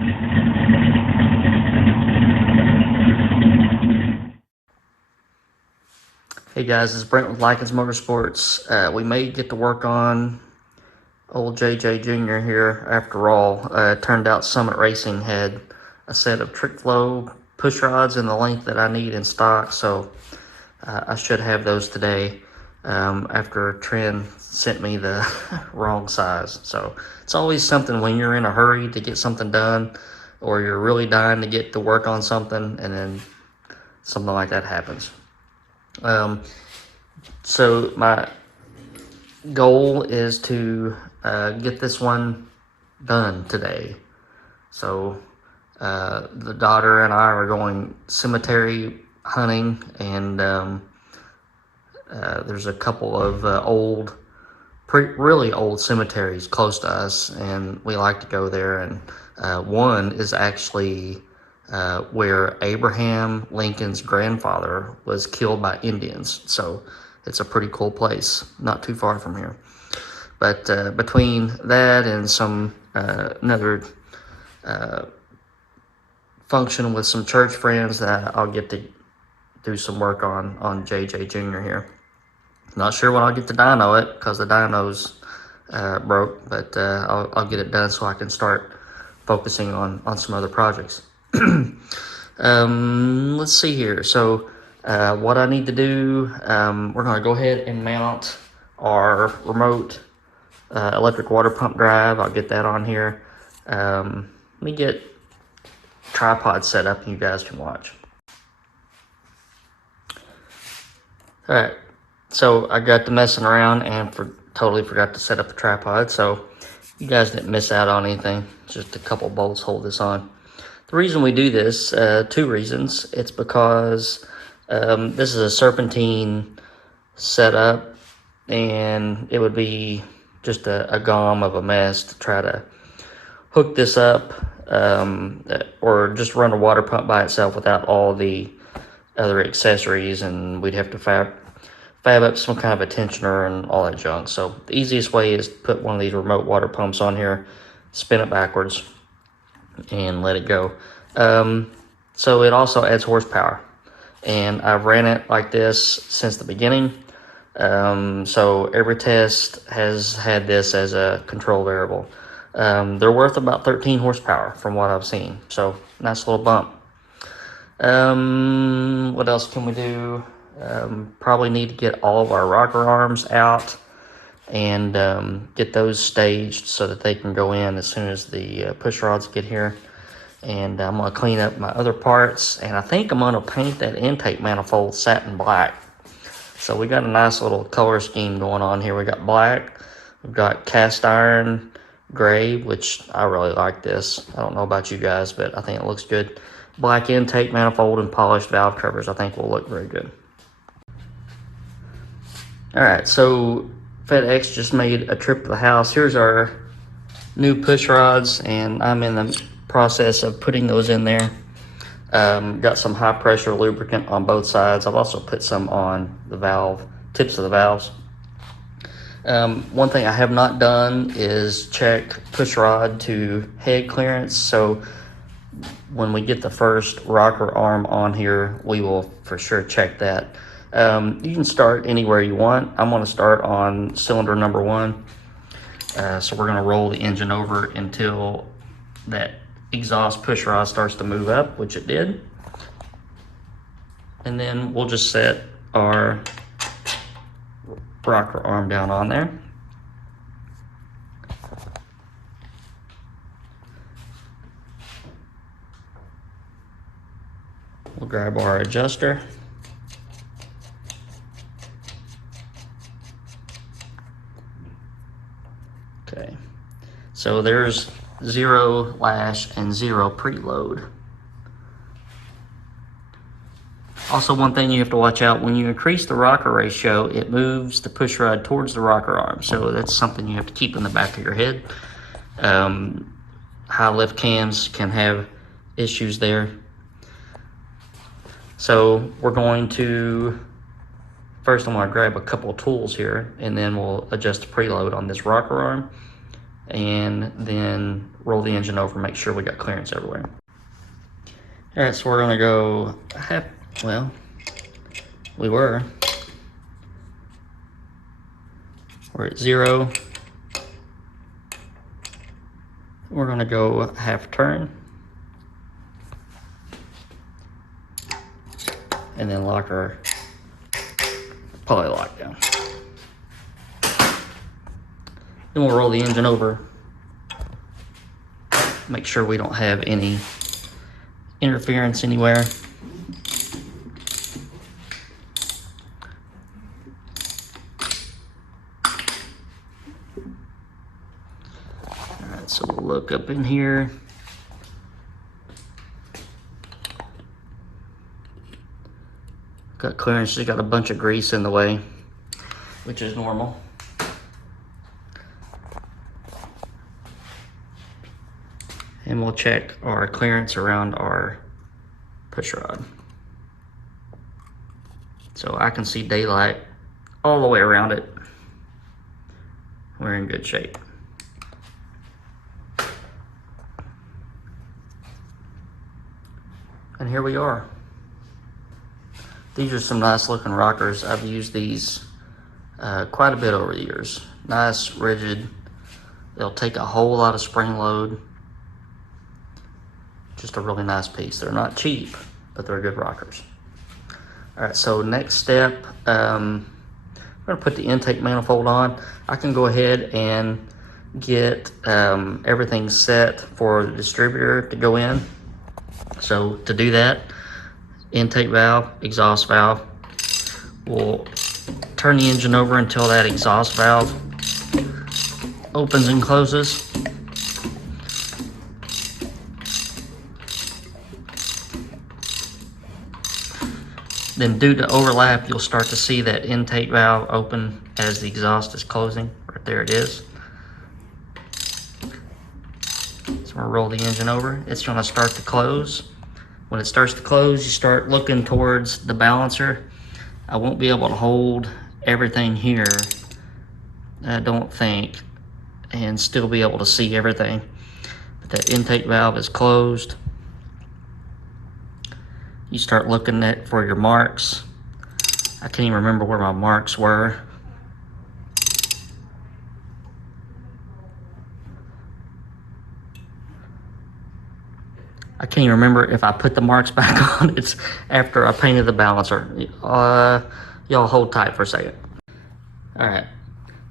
Hey guys, it's Brent with Lykins Motorsports. We may get to work on old JJ Jr. here after all. It turned out Summit Racing had a set of trick flow push rods in the length that I need in stock, so I should have those today after Trend sent me the wrong size. So it's always something when you're in a hurry to get something done, or you're really dying to get to work on something, and then something like that happens. So my goal is to get this one done today. So the daughter and I are going cemetery hunting, and there's a couple of really old cemeteries close to us, and we like to go there. And one is actually where Abraham Lincoln's grandfather was killed by Indians. So it's a pretty cool place, not too far from here. But between that and some another function with some church friends, that I'll get to do some work on JJ Jr. here. Not sure when I'll get to dyno it, because the dyno's broke, but I'll get it done so I can start focusing on some other projects. Let's see here. So what I need to do, we're going to go ahead and mount our remote electric water pump drive. I'll get that on here. Let me get tripod set up and you guys can watch. All right, so I got to messing around and totally forgot to set up the tripod, so you guys didn't miss out on anything. Just a couple bolts hold this on. The reason we do this, two reasons. It's because this is a serpentine setup, and it would be just a gom of a mess to try to hook this up, or just run a water pump by itself without all the other accessories, and we'd have to fab up some kind of a tensioner and all that junk. So the easiest way is to put one of these remote water pumps on here, spin it backwards, and let it go. So it also adds horsepower, and I've ran it like this since the beginning. So every test has had this as a control variable. They're worth about 13 horsepower from what I've seen, so nice little bump. What else can we do? Probably need to get all of our rocker arms out and get those staged so that they can go in as soon as the push rods get here. And I'm going to clean up my other parts, and I think I'm going to paint that intake manifold satin black. So we got a nice little color scheme going on here. We got black, we've got cast iron gray, which I really like this. I don't know about you guys, but I think it looks good. Black intake manifold and polished valve covers I think will look very good. All right, so FedEx just made a trip to the house. Here's our new push rods, and I'm in the process of putting those in there. Got some high pressure lubricant on both sides. I've also put some on the valve, tips of the valves. One thing I have not done is check push rod to head clearance. So when we get the first rocker arm on here, we will for sure check that. You can start anywhere you want. I'm going to start on cylinder number 1. So we're going to roll the engine over until that exhaust push rod starts to move up, which it did. And then we'll just set our rocker arm down on there. We'll grab our adjuster. Okay, so there's 0 lash and 0 preload. Also, one thing you have to watch out, when you increase the rocker ratio, it moves the push rod towards the rocker arm. So that's something you have to keep in the back of your head. High lift cams can have issues there. So we're going to, first I'm going to grab a couple of tools here, and then we'll adjust the preload on this rocker arm. and then roll the engine over, make sure we got clearance everywhere. All right, so we're gonna go we're at 0. We're gonna go half turn and then lock our poly lock down. Then we'll roll the engine over, make sure we don't have any interference anywhere. So we'll look up in here. Got clearance, just got a bunch of grease in the way, which is normal. And we'll check our clearance around our push rod. So I can see daylight all the way around it. We're in good shape. And here we are. These are some nice looking rockers. I've used these quite a bit over the years. Nice, rigid. They'll take a whole lot of spring load. Just a really nice piece. They're not cheap, but they're good rockers. All right, so next step, I'm gonna put the intake manifold on. I can go ahead and get everything set for the distributor to go in. So to do that, intake valve, exhaust valve, we'll turn the engine over until that exhaust valve opens and closes. Then due to overlap, you'll start to see that intake valve open as the exhaust is closing. Right there it is. So we'll roll the engine over. It's gonna start to close. When it starts to close, you start looking towards the balancer. I won't be able to hold everything here, I don't think, and still be able to see everything. But that intake valve is closed. You start looking for your marks. I can't even remember where my marks were. I can't even remember if I put the marks back on. It's after I painted the balancer. Y'all hold tight for a second. All right,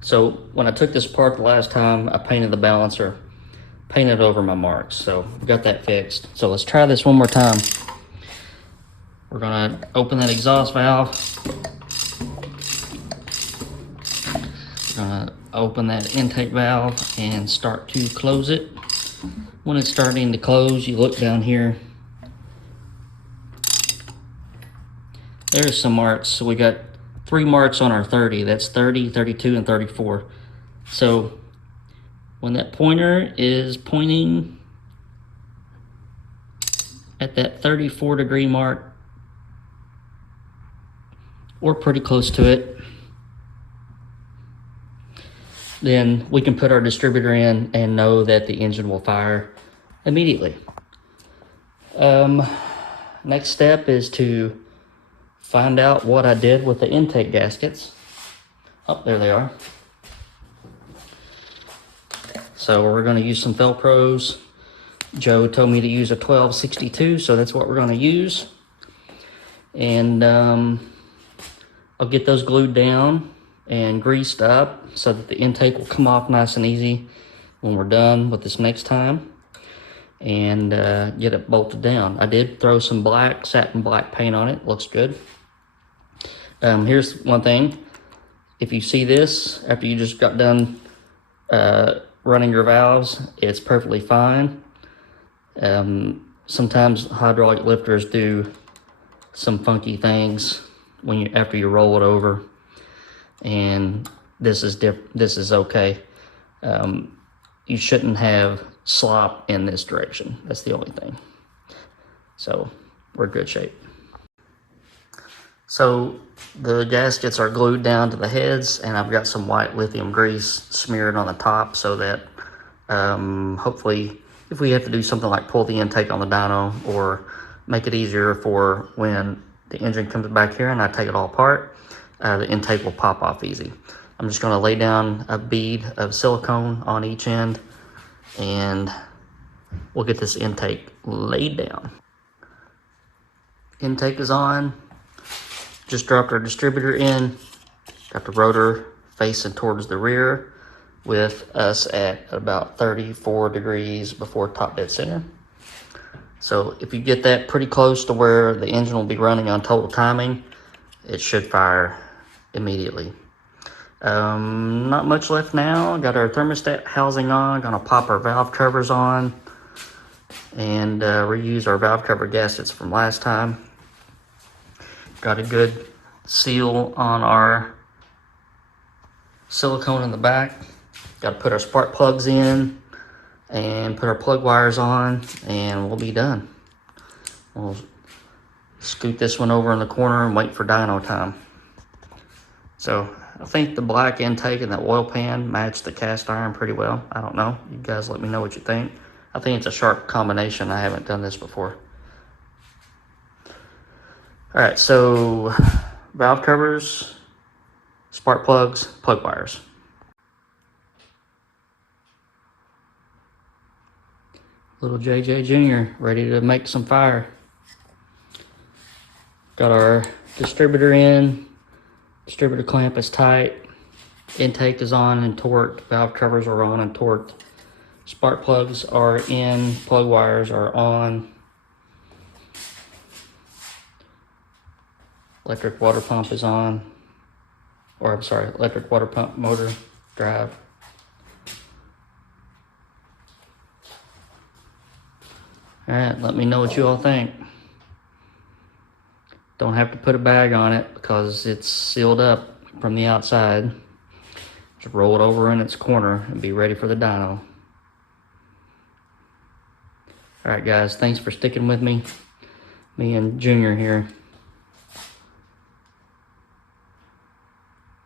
so when I took this apart the last time, I painted the balancer, painted over my marks. So we got that fixed. So let's try this one more time. We're gonna open that exhaust valve. We're gonna open that intake valve and start to close it. When it's starting to close, you look down here. There's some marks. So we got 3 marks on our 30. That's 30, 32, and 34. So when that pointer is pointing at that 34-degree mark, we're pretty close to it, then we can put our distributor in and know that the engine will fire immediately. Next step is to find out what I did with the intake gaskets. Oh, there they are. So we're gonna use some Velcros. Joe told me to use a 1262, so that's what we're gonna use. And I'll get those glued down and greased up so that the intake will come off nice and easy when we're done with this next time, and get it bolted down. I did throw some satin black paint on it. Looks good. Here's one thing. If you see this after you just got done running your valves, it's perfectly fine. Sometimes hydraulic lifters do some funky things after you roll it over, and this is okay. You shouldn't have slop in this direction. That's the only thing. So we're in good shape. So the gaskets are glued down to the heads, and I've got some white lithium grease smeared on the top so that Hopefully, if we have to do something like pull the intake on the dyno or make it easier for when the engine comes back here and I take it all apart, the intake will pop off easy. I'm just going to lay down a bead of silicone on each end and we'll get this intake laid down. Intake is on. Just dropped our distributor in. Got the rotor facing towards the rear with us at about 34 degrees before top dead center. So if you get that pretty close to where the engine will be running on total timing, it should fire immediately. Not much left now. Got our thermostat housing on. Gonna pop our valve covers on and reuse our valve cover gaskets from last time. Got a good seal on our silicone in the back. Got to put our spark plugs in and put our plug wires on and we'll be done. We'll scoot this one over in the corner and wait for dyno time. So I think the black intake and the oil pan match the cast iron pretty well. I don't know. You guys let me know what you think. I think it's a sharp combination. I haven't done this before. All right, so valve covers, spark plugs, plug wires. Little JJ Jr. ready to make some fire. Got our distributor in. Distributor clamp is tight. Intake is on and torqued. Valve covers are on and torqued. Spark plugs are in. Plug wires are on. Electric water pump is on. Or I'm sorry, electric water pump motor drive. All right, let me know what you all think. Don't have to put a bag on it because it's sealed up from the outside. Just roll it over in its corner and be ready for the dyno. All right, guys, thanks for sticking with me. Me and Junior here.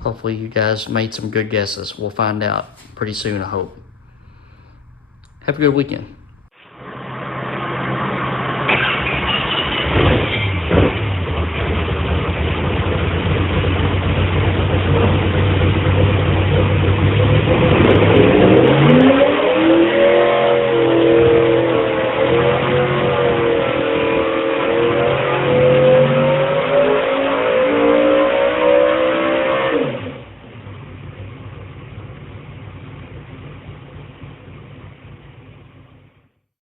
Hopefully you guys made some good guesses. We'll find out pretty soon, I hope. Have a good weekend.